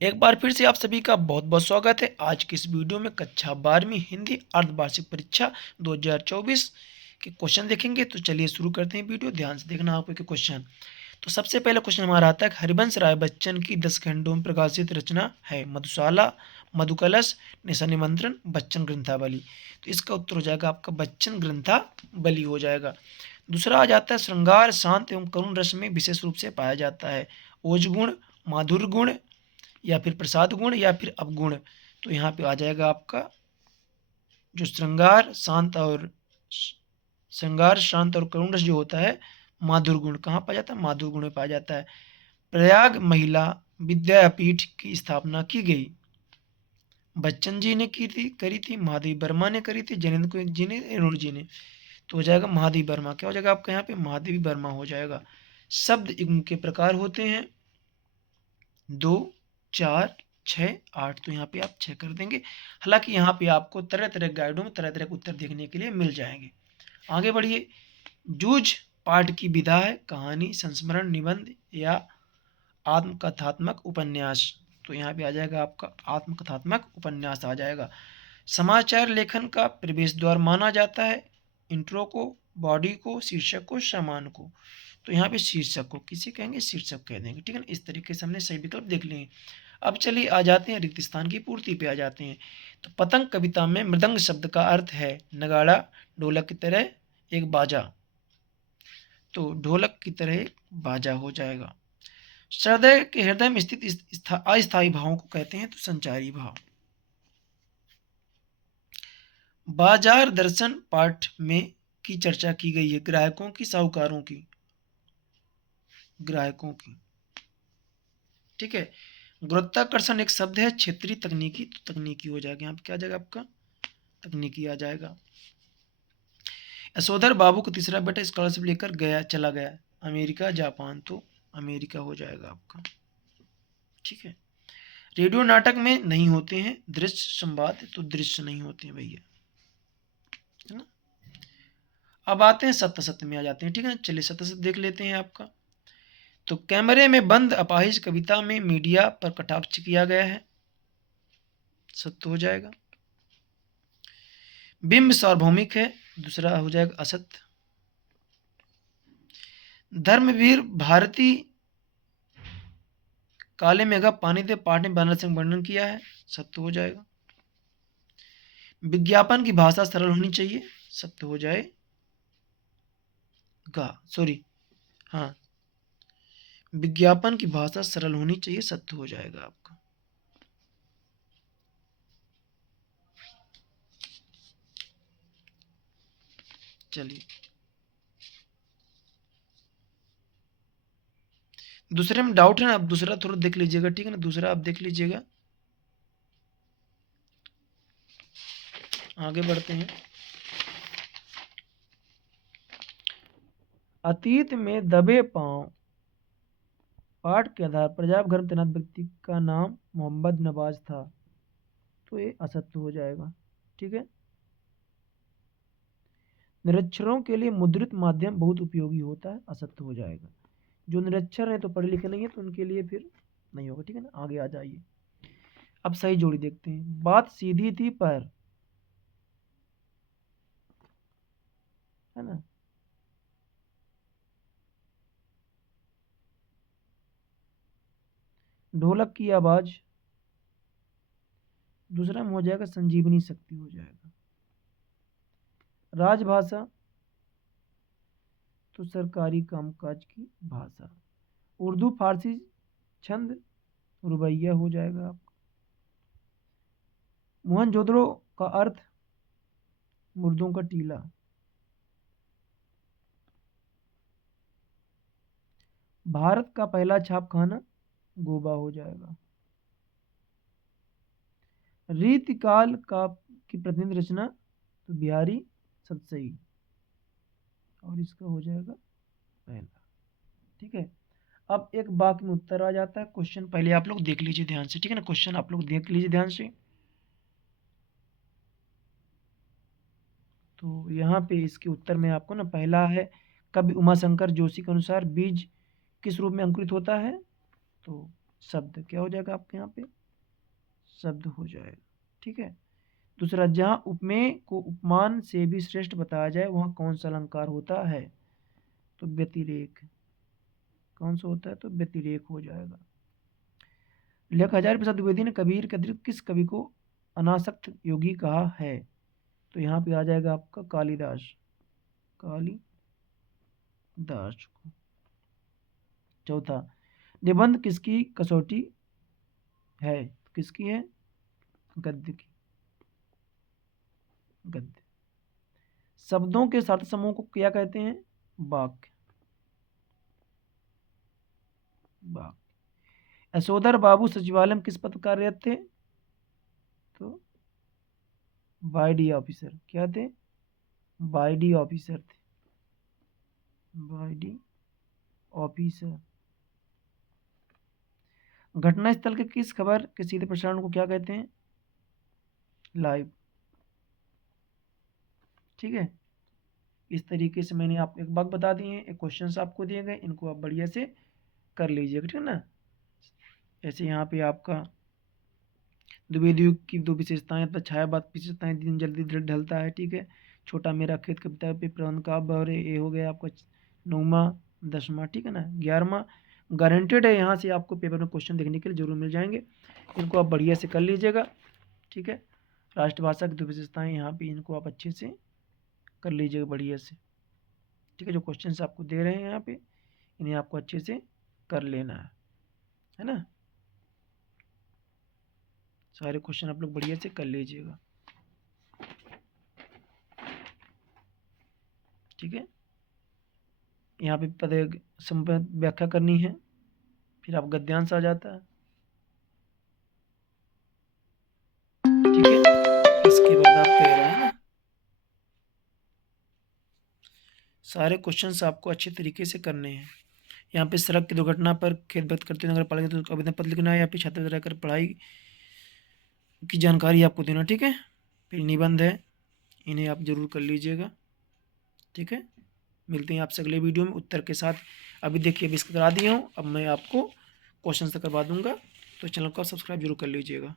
एक बार फिर से आप सभी का बहुत बहुत स्वागत है। आज की इस वीडियो में कक्षा 12वीं हिंदी अर्धवार्षिक परीक्षा 2024 के क्वेश्चन देखेंगे। तो चलिए शुरू करते हैं वीडियो, ध्यान से देखना आपके क्वेश्चन। तो सबसे पहला क्वेश्चन हमारा आता है, हरिवंश राय बच्चन की 10 खंडों में प्रकाशित रचना है मधुशाला, मधुकलश, निशा निमंत्रण, बच्चन ग्रंथावली। तो इसका उत्तर हो जाएगा आपका बच्चन ग्रंथावली हो जाएगा। दूसरा आ जाता है, श्रृंगार शांत एवं करुण रस में विशेष रूप से पाया जाता है ओज गुण, माधुर्य गुण, या फिर प्रसाद गुण, या फिर अवगुण। तो यहाँ पे आ जाएगा आपका जो श्रृंगार शांत और करुण रस जो होता है, माधुर्य गुण कहाँ पाया जाता है, माधुर्य गुण में पाया जाता है। प्रयाग महिला विद्यापीठ की स्थापना की गई, बच्चन जी ने की थी, करी थी, महादेवी वर्मा ने करी थी, जैनेन्द्र जी ने, अरुण जी ने। तो हो जाएगा महादेवी वर्मा। क्या हो जाएगा आपका यहाँ पे, महादेवी वर्मा हो जाएगा। शब्द युग्म के प्रकार होते हैं 2, 4, 6, 8। तो यहाँ पे आप 6 कर देंगे। हालांकि यहाँ पे आपको तरह तरह गाइडों में तरह तरह के उत्तर देखने के लिए मिल जाएंगे। आगे बढ़िए। जूझ पाठ की विधा है कहानी, संस्मरण, निबंध या आत्मकथात्मक उपन्यास। तो यहाँ पे आ जाएगा आपका आत्मकथात्मक उपन्यास आ जाएगा। समाचार लेखन का प्रवेश द्वार माना जाता है इंट्रो को, बॉडी को, शीर्षक को, सामान को। तो यहाँ पे शीर्षक को किसी कहेंगे, शीर्षक कह देंगे, ठीक है ना। इस तरीके से हमने सही विकल्प देख लिए। अब चलिए आ जाते हैं रिक्त स्थान की पूर्ति पे आ जाते हैं। तो पतंग कविता में मृदंग शब्द का अर्थ है नगाड़ा, ढोलक की तरह एक बाजा। तो ढोलक की तरह एक बाजा हो जाएगा। हृदय के हृदय में स्थित अस्थायी भावों को कहते हैं तो संचारी भाव। बाजार दर्शन पाठ में की चर्चा की गई है ग्राहकों की, साहूकारों की, ग्राहकों की, ठीक है। गुरुत्वाकर्षण एक शब्द है क्षेत्रीय तकनीकी, तो तकनीकी हो जाएगा। यहाँ पे क्या आ जाएगा आपका, तकनीकी आ जाएगा। यशोधर बाबू का तीसरा बेटा स्कॉलरशिप लेकर गया, चला गया अमेरिका, जापान। तो अमेरिका हो जाएगा आपका, ठीक है। रेडियो नाटक में नहीं होते हैं दृश्य संवाद, तो दृश्य नहीं होते हैं भैया, है ना। अब आते हैं सत्य सत्य में आ जाते हैं, ठीक है ना। चलिए सत्य सत्य देख लेते हैं आपका। तो कैमरे में बंद अपाहिज कविता में मीडिया पर कटाक्ष किया गया है, सत्य हो जाएगा। बिंब सार्वभौमिक है, दूसरा हो जाएगा असत्य। धर्मवीर भारती काले मेघा पानी दे पाठ में बनारस का वर्णन किया है, सत्य हो जाएगा। विज्ञापन की भाषा सरल होनी चाहिए, सत्य हो जाएगा। सॉरी, हाँ, विज्ञापन की भाषा सरल होनी चाहिए, सत्य हो जाएगा आपका। चलिए दूसरे में डाउट है ना, आप दूसरा थोड़ा देख लीजिएगा, ठीक है ना। दूसरा आप देख लीजिएगा। आगे बढ़ते हैं। अतीत में दबे पांव पाठ के आधार पर पंजाब घर में तैनात व्यक्ति का नाम मोहम्मद नवाज था, तो ये असत्य हो जाएगा, ठीक है। निरक्षरों के लिए मुद्रित माध्यम बहुत उपयोगी होता है, असत्य हो जाएगा। जो निरक्षर है तो पढ़े लिखे नहीं है, तो उनके लिए फिर नहीं होगा, ठीक है ना। आगे आ जाइए। अब सही जोड़ी देखते हैं। बात सीधी थी पर, है ना। ढोलक की आवाज, दूसरा में हो जाएगा संजीवनी शक्ति हो जाएगा। राजभाषा, तो सरकारी कामकाज की भाषा। उर्दू फारसी छंद रुबैया हो जाएगा आपका। मोहनजोदड़ो का अर्थ मुर्दों का टीला। भारत का पहला छापखाना गोबा हो जाएगा। रीतिकाल का की प्रतिनिधि रचना तो बिहारी सतसई, और इसका हो जाएगा पहला, ठीक है। अब एक बाकी में उत्तर आ जाता है। क्वेश्चन पहले आप लोग देख लीजिए ध्यान से, ठीक है ना। क्वेश्चन आप लोग देख लीजिए ध्यान से। तो यहाँ पे इसके उत्तर में आपको ना, पहला है कवि उमाशंकर जोशी के अनुसार बीज किस रूप में अंकुरित होता है, तो शब्द क्या हो जाएगा आपके यहाँ पे, शब्द हो जाएगा। ठीक है। दूसरा, जहाँ उपमेय को उपमान से भी श्रेष्ठ बताया जाए वहाँ कौन सा अलंकार होता है, तो व्यतिरेक। कौन सा होता है, तो व्यतिरेक हो जाएगा। लेखक हजारी प्रसाद द्विवेदी ने कबीर के अतिरिक्त किस कवि को अनासक्त योगी कहा है, तो यहाँ पे आ जाएगा आपका कालिदास, कालिदास को। चौथा, निबंध किसकी कसौटी है, किसकी है, गद्य की, गद्य। शब्दों के सार्थ समूह को क्या कहते हैं, वाक्य, वाक्य। यशोधर बाबू सचिवालय में किस पद पर कार्यरत थे, तो वाईडी ऑफिसर। क्या थे, वाईडी ऑफिसर थे, वाईडी ऑफिसर। घटनास्थल के किस खबर के सीधे प्रसारण को क्या कहते हैं, लाइव। ठीक है। इस तरीके से मैंने आपको एक बात बता दी है, एक क्वेश्चंस आपको दिए गए, इनको आप बढ़िया से कर लीजिएगा। ठीक है ना। जैसे यहाँ पे आपका द्विवेदी युग की दो विशेषताएं, तो छायावाद विशेषताएं, दिन जल्दी ढलता है। ठीक है। छोटा मेरा खेत कविता पे प्रबंध का और ये हो गया आपका 9वां 10वां। ठीक है ना। 11वां गारंटेड है, यहाँ से आपको पेपर में क्वेश्चन देखने के लिए जरूर मिल जाएंगे, इनको आप बढ़िया से कर लीजिएगा। ठीक है। राष्ट्रभाषा की दो विशेषताएं यहाँ पे, इनको आप अच्छे से कर लीजिएगा बढ़िया से। ठीक है। जो क्वेश्चन आपको दे रहे हैं यहाँ पे, इन्हें आपको अच्छे से कर लेना है ना। सारे क्वेश्चन आप लोग बढ़िया से कर लीजिएगा। ठीक है। यहाँ पे पद व्याख्या करनी है, फिर आप गद्यांश आ जाता है। ठीक है। इसके बाद आप कह रहे हैं ना, सारे क्वेश्चंस आपको अच्छे तरीके से करने हैं। यहाँ पे सड़क की दुर्घटना पर खेद व्यक्त करते हुए नगर पालिका तो आवेदन पत्र लिखना है, या फिर छात्र रहकर पढ़ाई की जानकारी आपको देना। ठीक है। फिर निबंध है, इन्हें आप जरूर कर लीजिएगा। ठीक है। मिलते हैं आपसे अगले वीडियो में उत्तर के साथ। अभी देखिए, अभी इसका करा दिया हूँ, अब मैं आपको क्वेश्चन से करवा दूंगा, तो चैनल को सब्सक्राइब जरूर कर लीजिएगा।